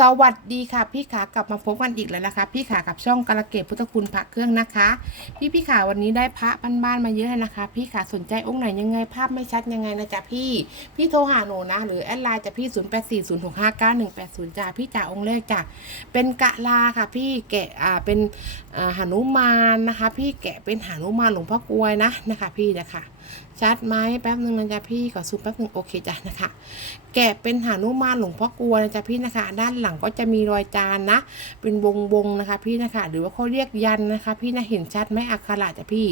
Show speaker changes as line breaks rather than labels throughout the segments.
สวัสดีค่ะพี่ขากลับมาพบกันอีกแล้วนะคะ พี่ขากับช่องกระเกตพุทธคุณพระเครื่องนะคะ พี่พี่ขาวันนี้ได้พระบ้านๆมาเยอะเลยนะคะ พี่ขาสนใจองค์ไหนยังไงภาพไม่ชัดยังไงนะจ๊ะพี่ พี่โทรหาหนูนะ หรือแอดไลน์จะพี่0 8 4 0 6 5 9 1 8 0จ้าพี่จ๋าองค์แรกจ้ะเป็นกะลาค่ะ พี่แกะอ่าเป็นอ่าหนุมานนะคะ พี่แกะเป็นหนุมานหลวงพ่อกลวยนะนะคะ พี่นะคะ ชัดไหมแป๊บหนึ่งนะจ๊ะพี่ขอซูมแป๊บหนึ่งโอเคจ้ะนะคะ แกะเป็นหานุมานหลวงพ่อกลัวนะจ๊ะพี่นะคะ ด้านหลังก็จะมีรอยจานนะ เป็นวงวงๆนะคะ พี่นะคะ หรือว่าเขาเรียกยันนะคะ พี่นะเห็นชัดไหมอักขระจ้ะพี่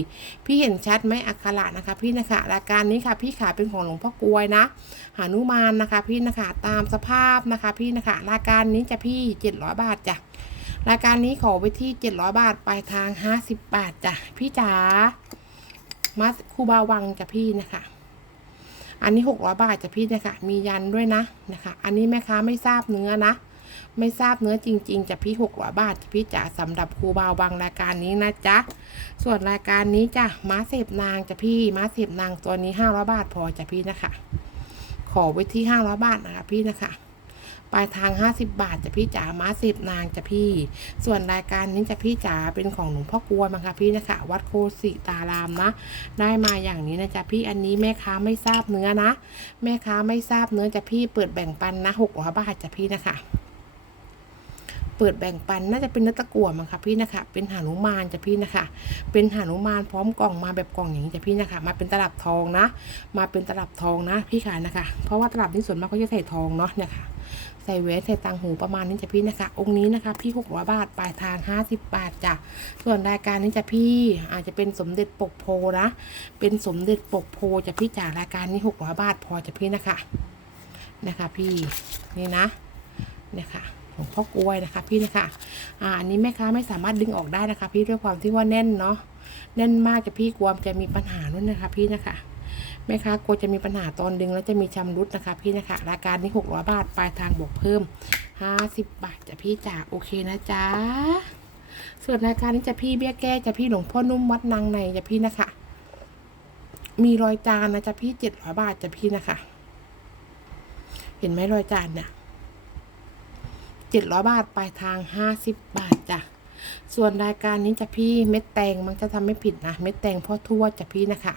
พี่เห็นชัดไหมอักขระนะคะ พี่นะคะรายการนี้ค่ะ พี่ขาเป็นของหลวงพ่อกลวยนะหานุมานนะคะ พี่นะคะตามสภาพนะคะ พี่นะคะรายการนี้จะพี่เจ็ดร้อยบาทจ้ะรายการนี้ขอไปที่เจ็ดร้อยบาท ปลายทางห้าสิบบาทจ้ะ พี่จ๋า มาคูบาวังจ้ะพี่นะคะ อันนี้หกร้อยบาทจ้ะพี่นะคะ มียันด้วยนะนะคะ อันนี้แม่ค้าไม่ทราบเนื้อนะ ไม่ทราบเนื้อจริงๆจะพี่หกร้อยบาทจ้ะพี่จ๋าสำหรับครูบาวบางรายการนี้นะจ๊ะ ส่วนรายการนี้จ้ะม้าเสพนางจ้ะพี่ม้าเสพนางตัวนี้ห้าร้อยบาทพอจ้ะพี่นะคะ ขอไว้ที่ห้าร้อยบาทนะคะพี่นะคะ ปลายทาง 50 บาทจะพี่จ๋ามาสิบนางจะพี่ ส่วนรายการนี้จะพี่จ๋าเป็นของหลวงพ่อกลัวมังคะพี่นะคะ วัดโคสิตารามนะ ได้มาอย่างนี้นะจ๊ะพี่อันนี้แม่ค้าไม่ทราบเนื้อนะ แม่ค้าไม่ทราบเนื้อจะพี่เปิดแบ่งปันนะหกร้อยบาทจะพี่นะคะเปิดแบ่งปันน่าจะเป็นเนื้อตะกั่วมั้งคะพี่นะคะ เป็นหานุมานจะพี่นะคะ เป็นหานุมานพร้อมกล่องมาแบบกล่องอย่างนี้จะพี่นะคะ มาเป็นตลับทองนะ มาเป็นตลับทองนะพี่ขายนะคะ เพราะว่าตลับนี้ส่วนมากก็จะใส่ทองเนาะเนี่ยค่ะ ใส่แหวนใส่ตังหูประมาณนี้จ้ะพี่นะคะ องค์นี้นะคะพี่หกร้อยบาทปลายทางห้าสิบบาทจ้ะส่วนรายการนี้จะพี่อาจจะเป็นสมเด็จปกโพนะ เป็นสมเด็จปกโพจะพี่จ่ารายการนี้หกร้อยบาทพอจะพี่นะคะ นะคะ พี่นี่นะเนี่ยค่ะหลวงพ่อกล้วยนะคะพี่นะคะ อ่าอันนี้แม่ค้าไม่สามารถดึงออกได้นะคะ พี่ด้วยความที่ว่าแน่นเนาะแน่นมากจะพี่กลัวจะมีปัญหานู่นนะคะ พี่นะคะ แม่ค้ากลัวจะมีปัญหาตอนดึงแล้วจะมีชำรุดนะคะ พี่นะคะ รายการนี้หกร้อยบาท ปลายทางบวกเพิ่มห้าสิบบาทจะพี่จ๋าโอเคนะจ๊ะ ส่วนรายการนี้จะพี่เบี้ยแก้จะพี่หลวงพ่อนุ่มวัดนางในจะพี่นะคะ มีรอยจานนะจะพี่เจ็ดร้อยบาทจะพี่นะคะ เห็นไหมรอยจานเนี่ยเจ็ดร้อยบาท ปลายทางห้าสิบบาทจ้ะ ส่วนรายการนี้จะพี่เม็ดแตงมันจะทำไม่ผิดนะ เม็ดแตงพ่อทวดจะพี่นะคะ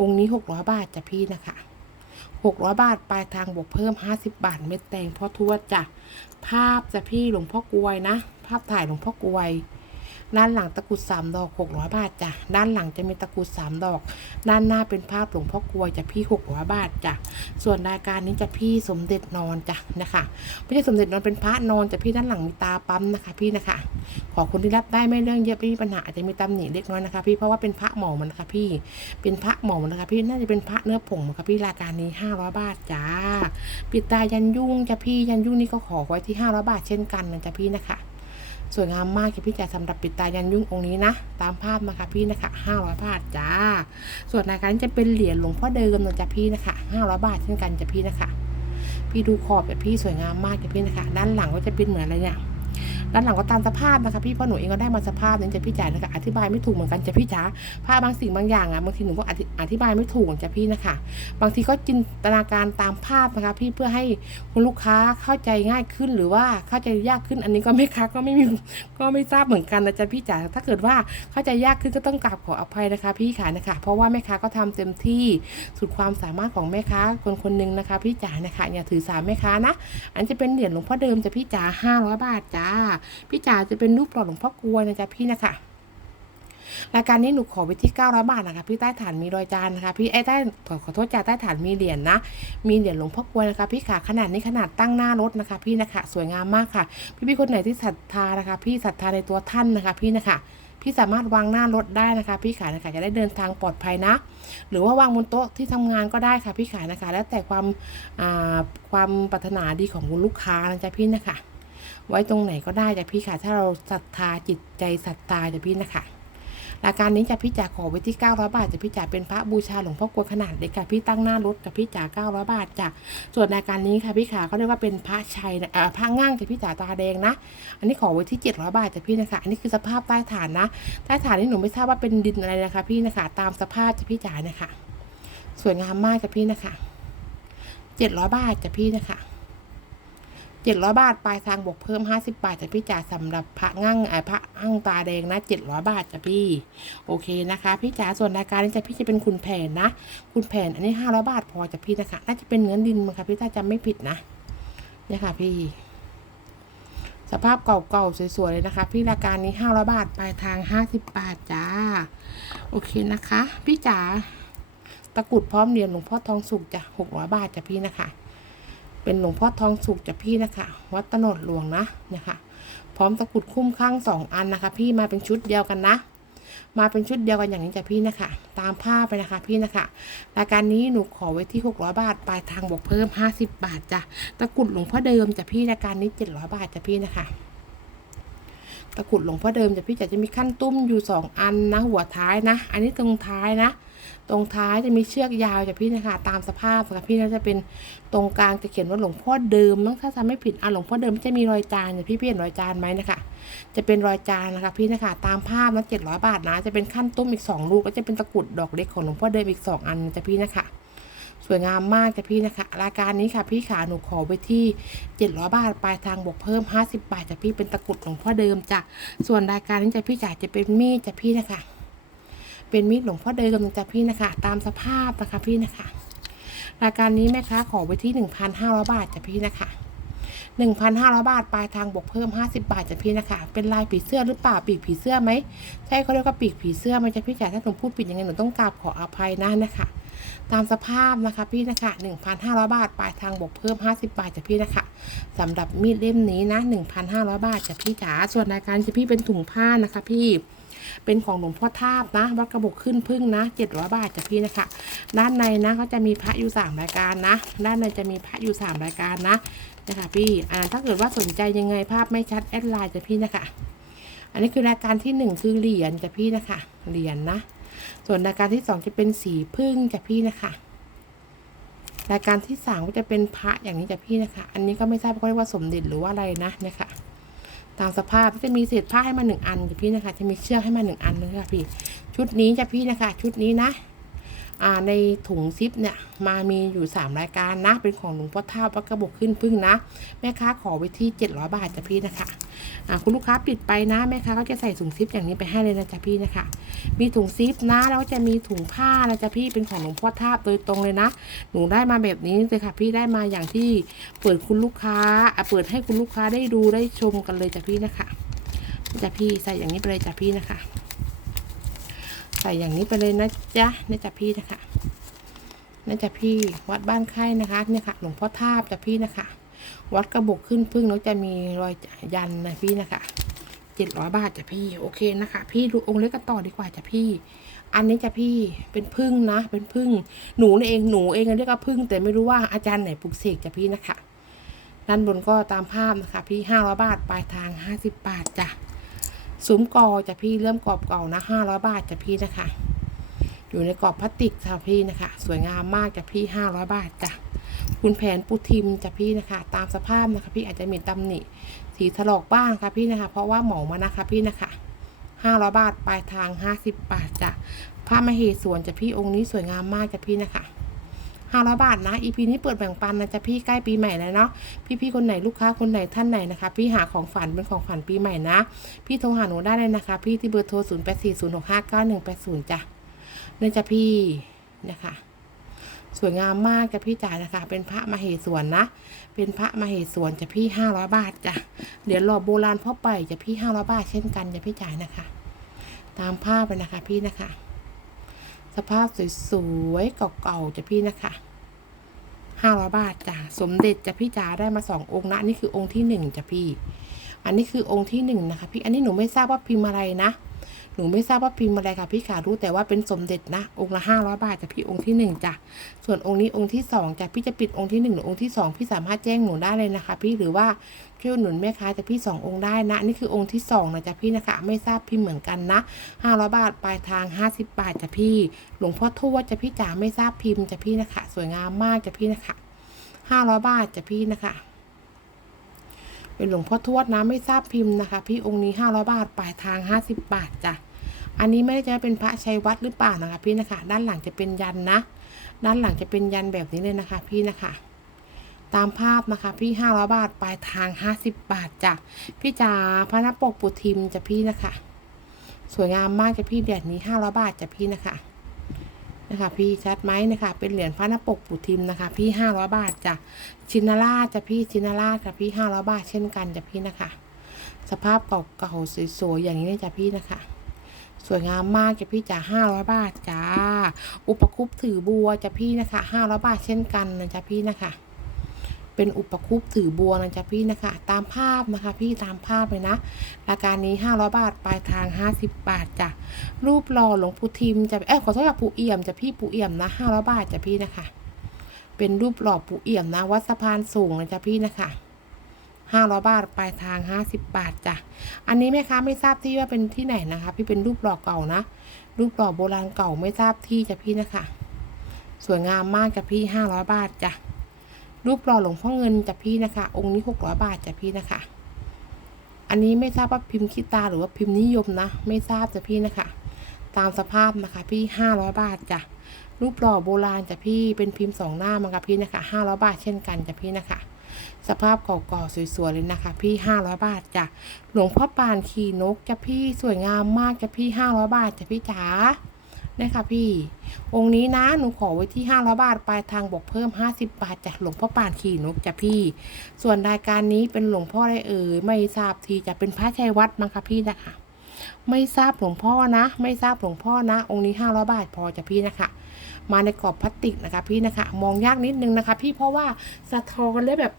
องค์นี้หกร้อยบาทจะพี่นะคะหกร้อยบาทปลายทางบวกเพิ่มห้าสิบบาท เม็ดแตงพ่อทวดจ้ะภาพจะพี่หลวงพ่อกวยนะ ภาพถ่ายหลวงพ่อกวย ด้านหลังตะกุดสามดอกหกร้อยบาทจ้ะ ด้านหลังจะมีตะกุดสามดอก ด้านหน้าเป็นภาพหลวงพ่อกลวยจะพี่หกร้อยบาทจ้ะ ส่วนรายการนี้จะพี่สมเด็จนอนจ้ะนะคะไม่ใช่สมเด็จนอนเป็นพระนอนจะพี่ด้านหลังมีตาปั๊มนะคะพี่นะคะ ขอคนที่รับได้ไม่เรื่องเยอะไม่มีปัญหาอาจจะมีตำหนิเล็กน้อยนะคะพี่เพราะว่าเป็นพระหมอมันนะคะพี่ เป็นพระหมอมันนะคะพี่น่าจะเป็นพระเนื้อผงนะคะพี่รายการนี้ห้าร้อยบาทจ้า ปิดตายันยุ่งจ้ะพี่ยันยุ่งนี่ก็ขอไว้ที่ห้าร้อยบาทเช่นกันนะจ้ะพี่นะคะ สวยงามมากค่ะพี่จ๋าสำหรับปิดตายันยุ่งองค์นี้นะ ตามภาพนะคะพี่นะคะห้าร้อยบาทจ้า ส่วนรายการจะเป็นเหรียญหลวงพ่อเดิมนะจ๊ะพี่นะคะห้าร้อยบาทเช่นกันจ้ะพี่นะคะ พี่ดูขอบแบบพี่สวยงามมากจ้ะพี่นะคะ ด้านหลังก็จะเป็นเหมือนอะไรเนี่ย ด้านหลังก็ตามสภาพนะคะพี่เพราะหนูเองก็ได้มาสภาพนี้นจะพี่จ๋านะคะอธิบายไม่ถูกเหมือนกันจะพี่จ๋าภาพบางสิ่งบางอย่างอะบางทีหนูก็อธิอธิบายไม่ถูกจะพี่นะคะ บางทีก็จินตนาการตามภาพนะคะ พี่เพื่อให้คุณลูกค้าเข้าใจง่ายขึ้นหรือว่าเข้าใจยากขึ้นอันนี้ก็ไม่ค้าก็ไม่มีก็ไม่ทราบเหมือนกันนะจ๊ะพี่จ๋าถ้าเกิดว่าเข้าใจยากขึ้นก็ต้องกราบขออภัยนะคะ พี่ขานะคะ เพราะว่าแม่ค้าก็ทำเต็มที่สุดความสามารถของแม่ค้าคนคนหนึ่งนะคะ พี่จ๋านะคะอย่าถือสาแม่ค้านะ อันจะเป็นเหรียญหลวงพ่อเดิมจะพี่จ๋าห้าร้อยบาทจ้าพี่จ๋าจะเป็นรูปหล่อหลวงพ่อกวยนะจ๊ะพี่นะคะรายการนี้หนูขอไว้ที่900บาทนะคะพี่ใต้ฐานมีรอยจานนะคะพี่ไอ้ใต้ขอโทษจ้าใต้ฐานมีเหรียญนะมีเหรียญหลวงพ่อกวยนะคะ พี่ขาขนาดนี้ขนาดตั้งหน้ารถนะคะ พี่นะคะสวยงามมากค่ะ พี่พี่คนไหนที่ศรัทธานะคะ พี่ศรัทธาในตัวท่านนะคะ พี่นะคะพี่สามารถวางหน้ารถได้นะคะ พี่ขานะคะจะได้เดินทางปลอดภัยนะ หรือว่าวางบนโต๊ะที่ทำงานก็ได้ค่ะ พี่ขานะคะ แล้วแต่ความความปรารถนาดีของคุณลูกค้านะจ๊ะพี่นะคะ ไว้ตรงไหนก็ได้จ้ะพี่ค่ะ ถ้าเราศรัทธาจิตใจศรัทธาจ้ะพี่นะคะรายการนี้จะพี่จ๋าขอไว้ที่ 900 บาทจะพี่จ๋าเป็นพระบูชาหลวงพ่อกวยขนาดเล็กค่ะพี่ตั้งหน้ารถกับพี่จ๋า900 บาทจ้ะส่วนรายการนี้ค่ะพี่ขาเขาเรียกว่าเป็นพระชัยนะเอ่อพระง่างจะพี่จ๋าตาแดงนะ อันนี้ขอไว้ที่ 700 บาทจะพี่นะคะ อันนี้คือสภาพใต้ฐานนะ ใต้ฐานนี่หนูไม่ทราบว่าเป็นดินอะไรนะคะ พี่นะคะตามสภาพจะพี่จ๋านะคะสวยงามมากจะพี่นะคะ 700 บาทจะพี่นะคะ จ็ดร้อยบาท ปลายทางบวกเพิ่มห้าสิบาทจ้ะพี่จ๋าสำหรับพระงั่งไอ้พระอั้งตาแดงนะเจ็ดร้อยบาทจ้ะพี่ โอเคนะคะ พี่จ๋าส่วนรายการนี้จะพี่จะเป็นคุณแผนนะ คุณแผนอันนี้ห้าร้อยบาทพอจ้ะพี่นะคะน่าจะเป็นเนื้อดินมั้งคะพี่ถ้าจำไม่ผิดนะเนี่ยค่ะพี่ สภาพเก่าๆสวยๆเลยนะคะ พี่รายการนี้ห้าร้อยบาทปลายทางห้าสิบบาทจ้า โอเคนะคะ พี่จ๋าตะกรุดพร้อมเหรียญหลวงพ่อทองสุกจ้ะหกร้อยบาทจ้ะพี่นะคะ เป็นหลวงพ่อทองสุกจ้ะพี่นะคะ วัดตโนดหลวงนะนะคะ พร้อมตะกุดคุ้มข้างสองอันนะคะ พี่มาเป็นชุดเดียวกันนะ มาเป็นชุดเดียวกันอย่างนี้จ้ะพี่นะคะ ตามภาพไปนะคะพี่นะคะรายการนี้หนูขอไว้ที่600บาทปลายทางบวกเพิ่ม 50 บาทจ้ะตะกุดหลวงพ่อเดิมจ้ะพี่รายการนี้700บาทจ้ะพี่นะคะตะกุดหลวงพ่อเดิมจ้ะพี่จะจะมีขั้นตุ้มอยู่สองอันนะ หัวท้ายนะ อันนี้ตรงท้ายนะ ตรงท้ายจะมีเชือกยาวจ้ะพี่นะคะตามสภาพนะคะพี่น่าจะเป็นตรงกลางจะเขียนว่าหลวงพ่อเดิมมั้งถ้าจำไม่ผิดอะหลวงพ่อเดิมจะมีรอยจานจ้ะพี่พี่เห็นรอยจานไหมนะคะจะเป็นรอยจานนะคะพี่นะคะตามภาพนะเจ็ดร้อยบาทนะจะเป็นขั้นตุ้มอีกสองลูกก็จะเป็นตะกรุดดอกเล็กของหลวงพ่อเดิมอีกสองอันจะพี่นะคะสวยงามมากจ้ะพี่นะคะ รายการนี้ค่ะพี่ขาหนูขอไปที่เจ็ดร้อยบาทปลายทางบวกเพิ่มห้าสิบบาทจ้ะพี่เป็นตะกรุดหลวงพ่อเดิมจ้ะส่วนรายการนี้จะพี่จ๋าจะเป็นมีดจ้ะพี่นะคะ เป็นมีดหลวงพ่อเดิมจะพี่นะคะ ตามสภาพนะคะพี่นะคะ รายการนี้แม่ค้าขอไปที่หนึ่งพันห้าร้อยบาทจะพี่นะคะหนึ่งพันห้าร้อยบาทปลายทางบวกเพิ่มห้าสิบาทจะพี่นะคะ เป็นลายผีเสื้อหรือเปล่าปีกผีเสื้อไหมใช่เขาเรียกว่าปีกผีเสื้อไหมจ้ะพี่จ๋าถ้าหนูพูดผิดยังไงหนูต้องกราบขออภัยนะนะคะ ตามสภาพนะคะพี่นะคะหนึ่งพันห้าร้อยบาทปลายทางบวกเพิ่มห้าสิบาทจะพี่นะคะสำหรับมีดเล่มนี้นะหนึ่งพันห้าร้อยบาทจะพี่จ๋าส่วนรายการจะพี่เป็นถุงผ้านะคะพี่ เป็นของหลวงพ่อทาบนะ วัดกระบอกขึ้นพึ่งนะเจ็ดร้อยบาทจ้ะพี่นะคะ ด้านในนะเขาจะมีพระอยู่สามรายการนะ ด้านในจะมีพระอยู่สามรายการนะนะคะพี่อ่าถ้าเกิดว่าสนใจยังไงภาพไม่ชัดแอดไลน์จ้ะพี่นะคะ อันนี้คือรายการที่หนึ่งคือเหรียญจ้ะพี่นะคะเหรียญนะส่วนรายการที่สองจะเป็นสีพึ่งจ้ะพี่นะคะรายการที่สามก็จะเป็นพระอย่างนี้จ้ะพี่นะคะ อันนี้ก็ไม่ทราบเขาเรียกว่าสมเด็จหรือว่าอะไรนะนะคะ ตามสภาพก็จะมีเศษผ้าให้มาหนึ่งอันพี่นะคะ จะมีเชือกให้มาหนึ่งอันเลยค่ะพี่ ชุดนี้จ้ะพี่นะคะ ชุดนี้นะ ในถุงซิปเนี่ยมามีอยู่ 3 รายการนะ เป็นของหลวงพ่อท่าวัดกระบอกขึ้นพึ่งนะ แม่ค้าขอไว้ที่ 700 บาทจ้ะพี่นะคะอ่าคุณลูกค้าปิดไปนะ แม่ค้าก็จะใส่ถุงซิปอย่างนี้ไปให้เลยนะจ๊ะพี่นะคะ มีถุงซิปนะ แล้วจะมีถุงผ้านะจ๊ะพี่เป็นของหลวงพ่อท่าโดยตรงเลยนะ หนูได้มาแบบนี้เลยค่ะ พี่ได้มาอย่างที่เปิดคุณลูกค้าอะเปิดให้คุณลูกค้าได้ดูได้ชมกันเลยจ้ะพี่นะคะจ้ะพี่ใส่อย่างนี้ไปเลยจ้ะพี่นะคะ ใส่อย่างนี้ไปเลยนะจ๊ะนะจ๊ะพี่นะคะนะจ๊ะพี่วัดบ้านไข่นะคะเนี่ยค่ะ หลวงพ่อทาบจ้ะพี่นะคะ วัดกระบอกขึ้นพึ่งแล้วจะมีรอยยันนะพี่นะคะเจ็ดร้อยบาทจ้ะพี่โอเคนะคะ พี่ดูองค์เล็กกันต่อดีกว่าจ้ะพี่ อันนี้จ้ะพี่เป็นพึ่งนะ เป็นพึ่งหนูนี่เองหนูเองเรียกว่าพึ่ง แต่ไม่รู้ว่าอาจารย์ไหนปลุกเสกจ้ะพี่นะคะด้านบนก็ตามภาพนะคะ พี่ห้าร้อยบาทปลายทางห้าสิบบาทจ้ะ ซุ้มกอจะพี่เริ่มกรอบเก่านะห้าร้อยบาทจะพี่นะคะ อยู่ในกรอบพลาสติกค่ะพี่นะคะ สวยงามมากจะพี่ห้าร้อยบาทจ้ะคุณแผนปูทิมจะพี่นะคะ ตามสภาพนะคะ พี่อาจจะมีตำหนิสีถลอกบ้างค่ะพี่นะคะ เพราะว่าหมอมานะคะพี่นะคะห้าร้อยบาทปลายทางห้าสิบบาทจ้ะผ้ามเหสวนจะพี่องค์นี้สวยงามมากจะพี่นะคะ ห้าร้อยบาทนะอีพีนี้เปิดแบ่งปันนะจะพี่ใกล้ปีใหม่แล้วเนาะ พี่ๆคนไหนลูกค้าคนไหนท่านไหนนะคะ พี่หาของฝันเป็นของฝันปีใหม่นะ พี่โทรหาหนูได้เลยนะคะ พี่ที่เบอร์โทร 0 8 4 0 6 5 9 1 8 0จ้ะนี่ยจ้ะพี่นะคะสวยงามมากจ้ะพี่จ๋านะคะ เป็นพระมเหสวนนะ เป็นพระมเหสวนจะพี่ห้าร้อยบาทจ้ะเดี๋ยวรอโบราณพ่อไปจะพี่ห้าร้อยบาทเช่นกันจะพี่จ๋านะคะ ตามภาพไปนะคะพี่นะคะ สภาพสวยๆเก่าๆจ้ะพี่นะคะห้าร้อยบาทจ้ะสมเด็จจ้ะพี่จ๋าได้มาสององค์นะนนี่คือองค์ที่หนึ่งจ้ะพี่ อันนี้คือองค์ที่หนึ่งนะคะ พี่อันนี้หนูไม่ทราบว่าพิมพ์อะไรนะ หนูไม่ทราบว่าพิมพ์อะไรค่ะพี่ขารู้แต่ว่าเป็นสมเด็จนะ องค์ละห้าร้อยบาทจ้ะพี่องค์ที่หนึ่งจ้ะส่วนองค์นี้องค์ที่สองจ้ะพี่จะปิดองค์ที่หนึ่งหรือองค์ที่สองพี่สามารถแจ้งหนูได้เลยนะคะ พี่หรือว่าช่วยหนุนแม่ค้าจ้ะพี่สององค์ได้นะนี่คือองค์ที่สองนะจ้ะพี่นะคะ ไม่ทราบพิมพ์เหมือนกันนะห้าร้อยบาทปลายทางห้าสิบบาทจ้ะพี่ หลวงพ่อทวดจ้ะพี่จ๋าไม่ทราบพิมพ์จ้ะพี่นะคะ สวยงามมากจ้ะพี่นะคะห้าร้อยบาทจ้ะพี่นะคะเป็นหลวงพ่อทวดนะไม่ทราบพิมพ์นะคะ พี่องค์นี้ห้าร้อยบาทปลายทางห้าสิบบาทจ้ะ อันนี้ไม่ได้จะเป็นพระชัยวัดหรือเปล่านะคะ พี่นะคะ ด้านหลังจะเป็นยันนะ ด้านหลังจะเป็นยันแบบนี้เลยนะคะ พี่นะคะ ตามภาพนะคะ พี่ห้าร้อยบาทปลายทางห้าสิบบาทจ้ะพี่จ๋าพระนปกปุทิมจะพี่นะคะ สวยงามมากจะพี่เดียดนี้ห้าร้อยบาทจะพี่นะคะนะคะพี่ชัดไหมนะคะเป็นเหรียญพระนปกปุทิมนะคะ พี่ห้าร้อยบาทจ้ะชินาราจะพี่ชินาราชค่ะพี่ห้าร้อยบาทเช่นกันจะพี่นะคะ สภาพเก่าๆสวยๆอย่างนี้จ้ะพี่นะคะ สวยงามมากจ้ะพี่จ๋าห้าร้อยบาทจ้า อุปคุปถือบัวจ้ะพี่นะคะห้าร้อยบาทเช่นกันนะจ้ะพี่นะคะ เป็นอุปคุปถือบัวนะจ๊ะพี่นะคะ ตามภาพนะคะ พี่ตามภาพเลยนะ ราคานี้ห้าร้อยบาทปลายทางห้าสิบบาทจ้ะ รูปหล่อหลวงปู่ทิมจะเอ้ขอโทษค่ะปู่เอี่ยมจะพี่ปู่เอี่ยมนะห้าร้อยบาทจ้ะพี่นะคะ เป็นรูปหล่อปู่เอี่ยมนะ วัดสะพานสูงนะจ๊ะพี่นะคะ ห้าร้อยบาท ปลายทางห้าสิบบาทจ้ะ อันนี้แม่ค้าไม่ทราบที่ว่าเป็นที่ไหนนะคะ พี่เป็นรูปหล่อเก่านะ รูปหล่อโบราณเก่าไม่ทราบที่จ้ะพี่นะคะ สวยงามมากจ้ะพี่ห้าร้อยบาทจ้ะ รูปหล่อหลวงพ่อเงินจ้ะพี่นะคะ องค์นี้หกร้อยบาทจ้ะพี่นะคะ อันนี้ไม่ทราบว่าพิมพ์คิดตาหรือว่าพิมพ์นิยมนะ ไม่ทราบจ้ะพี่นะคะ ตามสภาพนะคะ พี่ห้าร้อยบาทจ้ะ รูปหล่อโบราณจ้ะพี่ เป็นพิมพ์สองหน้ามันกับพี่นะคะห้าร้อยบาทเช่นกันจ้ะพี่นะคะ สภาพเก่าๆสวยๆเลยนะคะ พี่ห้าร้อยบาทจ้ะหลวงพ่อปานขี่นกจ้ะพี่สวยงามมากจ้ะพี่ห้าร้อยบาทจ้ะพี่จ๋านะคะพี่ องค์นี้นะหนูขอไว้ที่ห้าร้อยบาทปลายทางบอกเพิ่มห้าสิบบาทจากหลวงพ่อปานขี่นกจ้ะพี่ ส่วนรายการนี้เป็นหลวงพ่ออะไรเอ่ยไม่ทราบทีจะเป็นพระชัยวัดมั้งคะพี่นะคะ ไม่ทราบหลวงพ่อนะ ไม่ทราบหลวงพ่อนะ องค์นี้ห้าร้อยบาทพอจ้ะพี่นะคะ มาในกรอบพลาสติกนะคะพี่นะคะ มองยากนิดนึงนะคะ พี่เพราะว่าสะท้อนแล้วแบบ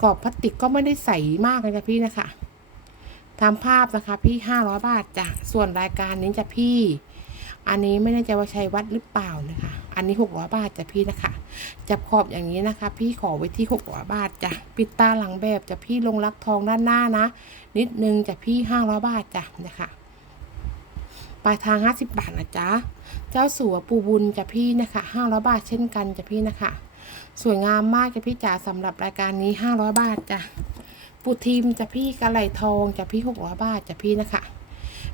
กรอบพลาสติกก็ไม่ได้ใสมากเลยจ้ะพี่นะคะตามภาพนะคะพี่ห้าร้อยบาทจ้ะส่วนรายการนี้จะพี่ อันนี้ไม่แน่ใจว่าใช้วัดหรือเปล่านะคะ อันนี้หกร้อยบาทจ้ะพี่นะคะจับขอบอย่างนี้นะคะ พี่ขอไว้ที่หกร้อยบาทจ้ะปิดตาหลังแบบจะพี่ลงรักทองด้านหน้านะ นิดนึงจะพี่ห้าร้อยบาทจ้ะนะคะ ปลายทางห้าสิบบาทนะจ๊ะ เจ้าสัวปูบุญจะพี่นะคะห้าร้อยบาทเช่นกันจะพี่นะคะ สวยงามมากจะพี่จ๋าสำหรับรายการนี้ห้าร้อยบาทจ้ะปูทีมจะพี่กระไหลทองจะพี่หกร้อยบาทจะพี่นะคะ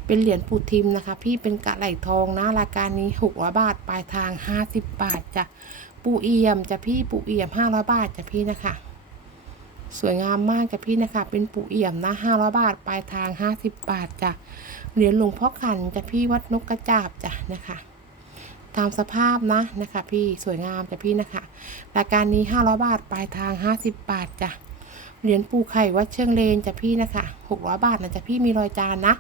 เป็นเหรียญปูทิมนะคะ พี่เป็นกะไหลทองนะรายการนี้หกร้อยบาท ปลายทางห้าสิบบาทจ้ะปูเอี่ยมจะพี่ปูเอี่ยมห้าร้อยบาทจะพี่นะคะ สวยงามมากจ้ะพี่นะคะ เป็นปูเอี่ยมนะห้าร้อยบาท ปลายทางห้าสิบบาทจ้ะเหรียญหลวงพ่อขันจะพี่วัดนกกระจาบจ้ะนะคะ ตามสภาพนะนะคะ พี่สวยงามจ้ะพี่นะคะรายการนี้ห้าร้อยบาท ปลายทางห้าสิบบาทจ้ะเหรียญปูไข่วัดเชิงเลนจ้ะพี่นะคะหกร้อยบาทนะจ้ะพี่มีรอยจานนะ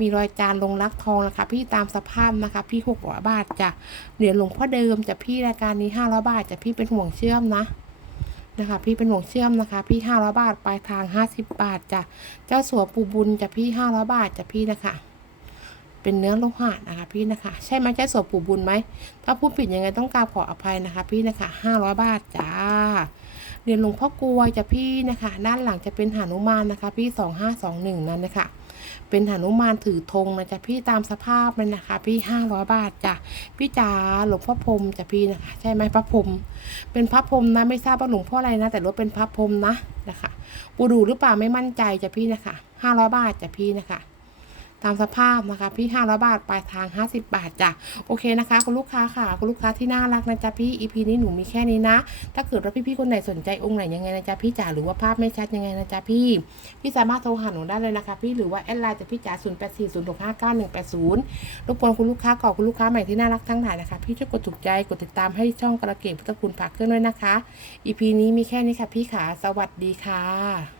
มีรอยจานลงรักทองนะคะ พี่ตามสภาพนะคะ พี่หกร้อยบาทจ้ะเหรียญหลวงพ่อเดิมจะพี่รายการนี้ห้าร้อยบาทจะพี่เป็นห่วงเชื่อมนะ นะคะ พี่เป็นห่วงเชื่อมนะคะ พี่ห้าร้อยบาทปลายทางห้าสิบบาทจ้ะเจ้าสัวปูบุญจะพี่ห้าร้อยบาทจะพี่นะคะ เป็นเนื้อโลหะนะคะ พี่นะคะ ใช่ไหมเจ้าสัวปูบุญไหมถ้าพูดผิดยังไงต้องกราบขออภัยนะคะ พี่นะคะห้าร้อยบาทจ้าเรียญหลวงพ่อกลวยจะพี่นะคะ ด้านหลังจะเป็นหานุมานนะคะ พี่สองห้าสองหนึ่งนั่นนะคะ เป็นหนุมานถือธงนะจ๊ะพี่ตามสภาพมันนะคะ พี่ห้าร้อยบาทจ้ะพี่จ๋าหลวงพ่อพรมจ้ะพี่นะคะ ใช่ไหมพระพรมเป็นพระพรมนะไม่ทราบว่าหลวงพ่ออะไรนะ แต่รู้เป็นพระพรมนะนะคะปูดูหรือเปล่าไม่มั่นใจจ้ะพี่นะคะห้าร้อยบาทจ้ะพี่นะคะ ตามสภาพนะคะ พี่ห้าร้อยบาทปลายทางห้าสิบบาทจ้ะโอเคนะคะ คุณลูกค้าค่ะ คุณลูกค้าที่น่ารักนะจ๊ะพี่อีพีนี้หนูมีแค่นี้นะ ถ้าเกิดว่าพี่ๆคนไหนสนใจองค์ไหนยังไงนะจ๊ะพี่จ๋าหรือว่าภาพไม่ชัดยังไงนะจ๊ะพี่ พี่สามารถโทรหาหนูได้เลยนะคะ พี่หรือว่าแอดไลน์จากพี่จ๋า0 8 4 0 6 5 9 1 8 0รบกวนคุณลูกค้าก่อนคุณลูกค้าใหม่ที่น่ารักทั้งหลายนะคะ พี่ช่วยกดถูกใจกดติดตามให้ช่องกระเกตพุทธคุณผักเครื่องด้วยนะคะ EP นี้มีแค่นี้ค่ะพี่ขาสวัสดีค่ะ